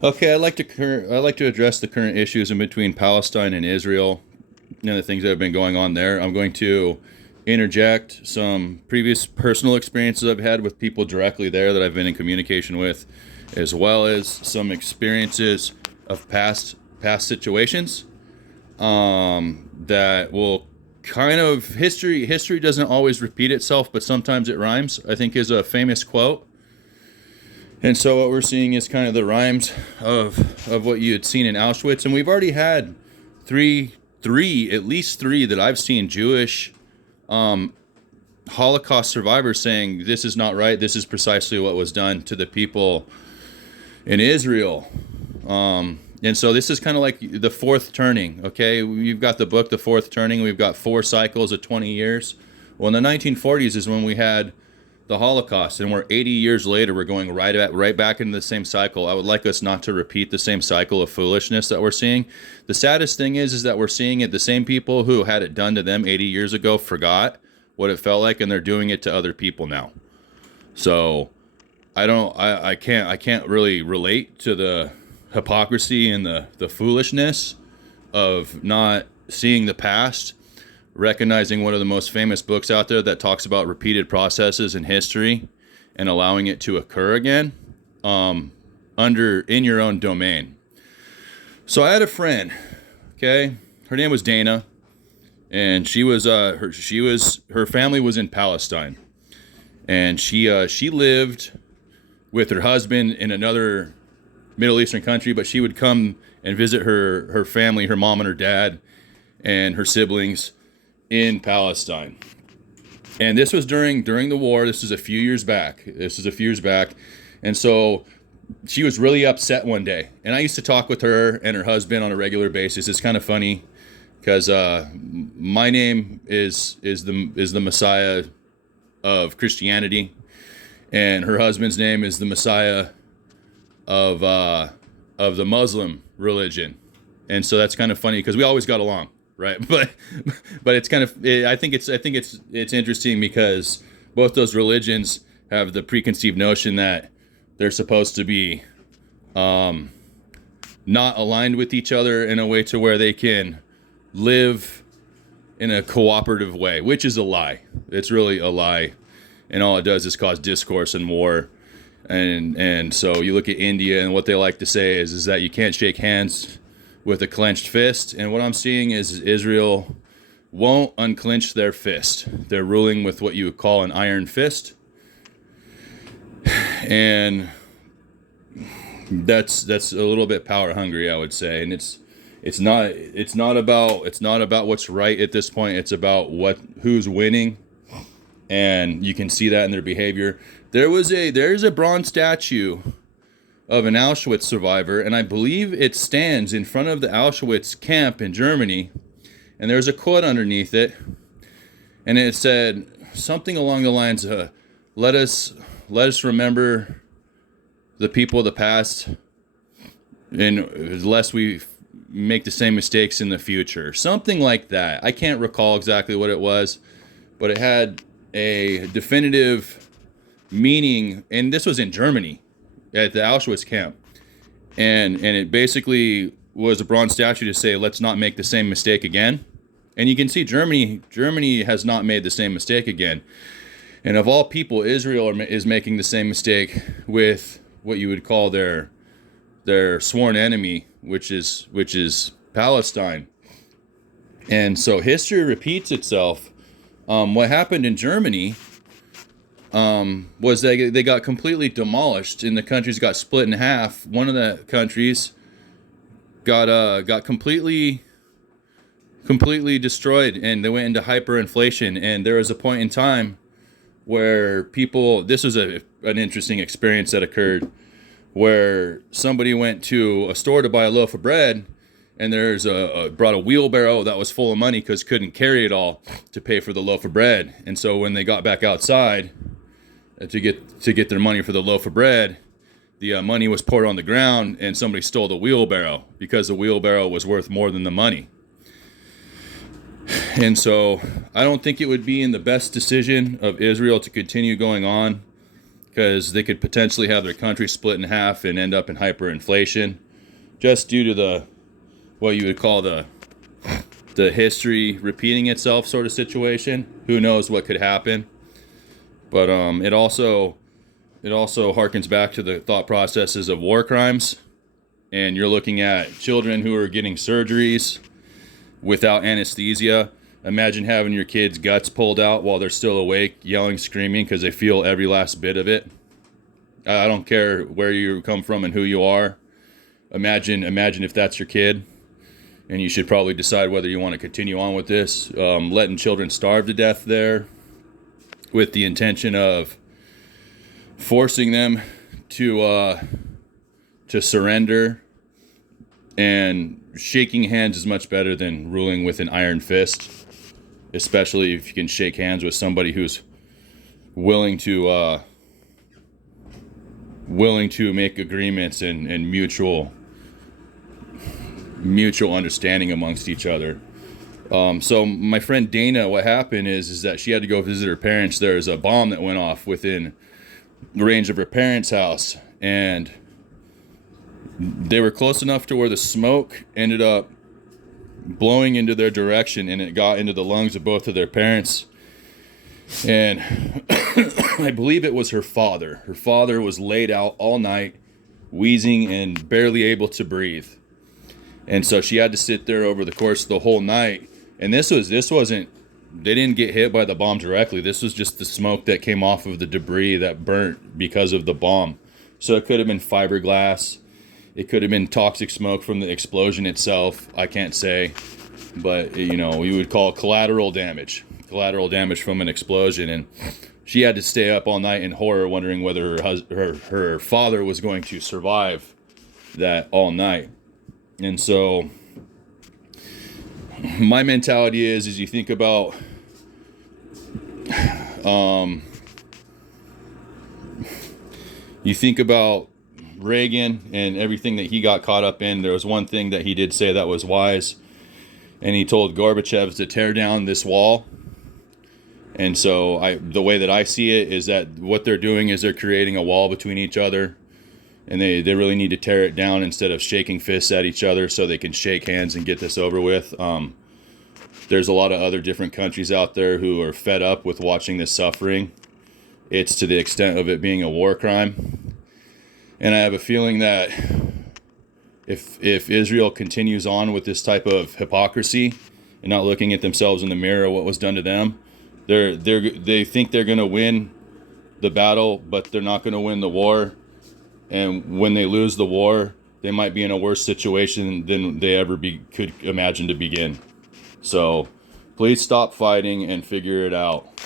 Okay, I'd like to address the current issues in between Palestine and Israel and the things that have been going on there. I'm going to interject some previous personal experiences I've had with people directly there that I've been in communication with, as well as some experiences of past situations that will kind of history doesn't always repeat itself, but sometimes it rhymes, I think is a famous quote. And so what we're seeing is kind of the rhymes of what you had seen in Auschwitz, and we've already had at least three that I've seen Jewish Holocaust survivors saying this is not right. This is precisely what was done to the people in Israel. And so this is kind of like the fourth turning. Okay, you've got the book, The Fourth Turning. We've got four cycles of 20 years. Well, in the 1940s is when we had the Holocaust, and we're 80 years later. We're going right back into the same cycle. I would like us not to repeat the same cycle of foolishness that we're seeing. The saddest thing is that we're seeing it. The same people who had it done to them 80 years ago forgot what it felt like, and they're doing it to other people now. So I can't really relate to the hypocrisy and the foolishness of not seeing the past, recognizing one of the most famous books out there that talks about repeated processes in history and allowing it to occur again, in your own domain. So I had a friend, okay, her name was Dana, and she was her family was in Palestine, and she lived with her husband in another Middle Eastern country, but she would come and visit her family, her mom and her dad and her siblings in Palestine. And this was during the war. This is a few years back. And so she was really upset one day. And I used to talk with her and her husband on a regular basis. It's kind of funny because my name is the Messiah of Christianity, and her husband's name is the Messiah of the Muslim religion. And so that's kind of funny because we always got along, right? But it's kind of, I think it's interesting because both those religions have the preconceived notion that they're supposed to be not aligned with each other in a way to where they can live in a cooperative way, which is a lie. It's really a lie, and all it does is cause discourse and war. And so you look at India, and what they like to say is that you can't shake hands with a clenched fist. And what I'm seeing is Israel won't unclench their fist. They're ruling with what you would call an iron fist. And that's a little bit power hungry, I would say. And it's not about what's right at this point. It's about who's winning. And you can see that in their behavior. There's a bronze statue of an Auschwitz survivor, and I believe it stands in front of the Auschwitz camp in Germany. And there's a quote underneath it, and it said something along the lines of, "Let us remember the people of the past, and lest we make the same mistakes in the future." Something like that. I can't recall exactly what it was, but it had a definitive meaning, and this was in Germany at the Auschwitz camp, and it basically was a bronze statue to say, let's not make the same mistake again. And you can see Germany has not made the same mistake again. And of all people, Israel is making the same mistake with what you would call their sworn enemy, which is Palestine. And so history repeats itself. What happened in Germany was they got completely demolished, and the countries got split in half. One of the countries got completely destroyed, and they went into hyperinflation. And there was a point in time where this was an interesting experience that occurred, where somebody went to a store to buy a loaf of bread, and brought a wheelbarrow that was full of money because couldn't carry it all to pay for the loaf of bread. And so when they got back outside to get their money for the loaf of bread, the money was poured on the ground, and somebody stole the wheelbarrow because the wheelbarrow was worth more than the money. And so I don't think it would be in the best decision of Israel to continue going on because they could potentially have their country split in half and end up in hyperinflation, just due to the what you would call the history repeating itself sort of situation. Who knows what could happen? But it also harkens back to the thought processes of war crimes. And you're looking at children who are getting surgeries without anesthesia. Imagine having your kid's guts pulled out while they're still awake, yelling, screaming because they feel every last bit of it. I don't care where you come from and who you are. Imagine if that's your kid. And you should probably decide whether you want to continue on with this. Letting children starve to death there with the intention of forcing them to surrender. And shaking hands is much better than ruling with an iron fist, especially if you can shake hands with somebody who's willing to make agreements and mutual understanding amongst each other. So my friend Dana, what happened is that she had to go visit her parents. There's a bomb that went off within the range of her parents' house, and they were close enough to where the smoke ended up blowing into their direction, and it got into the lungs of both of their parents. And I believe it was her father. Her father was laid out all night, wheezing and barely able to breathe. And so she had to sit there over the course of the whole night. And this wasn't, they didn't get hit by the bomb directly. This was just the smoke that came off of the debris that burnt because of the bomb. So it could have been fiberglass. It could have been toxic smoke from the explosion itself. I can't say, but you know, we would call it collateral damage from an explosion. And she had to stay up all night in horror, wondering whether her father was going to survive that all night. And so my mentality is you think about Reagan and everything that he got caught up in. There was one thing that he did say that was wise, and he told Gorbachev to tear down this wall. And so the way that I see it is that what they're doing is they're creating a wall between each other, and they really need to tear it down instead of shaking fists at each other so they can shake hands and get this over with. There's a lot of other different countries out there who are fed up with watching this suffering. It's to the extent of it being a war crime. And I have a feeling that if Israel continues on with this type of hypocrisy and not looking at themselves in the mirror, what was done to them, they think they're going to win the battle, but they're not going to win the war. And when they lose the war, they might be in a worse situation than they ever could imagine to begin. So please stop fighting and figure it out.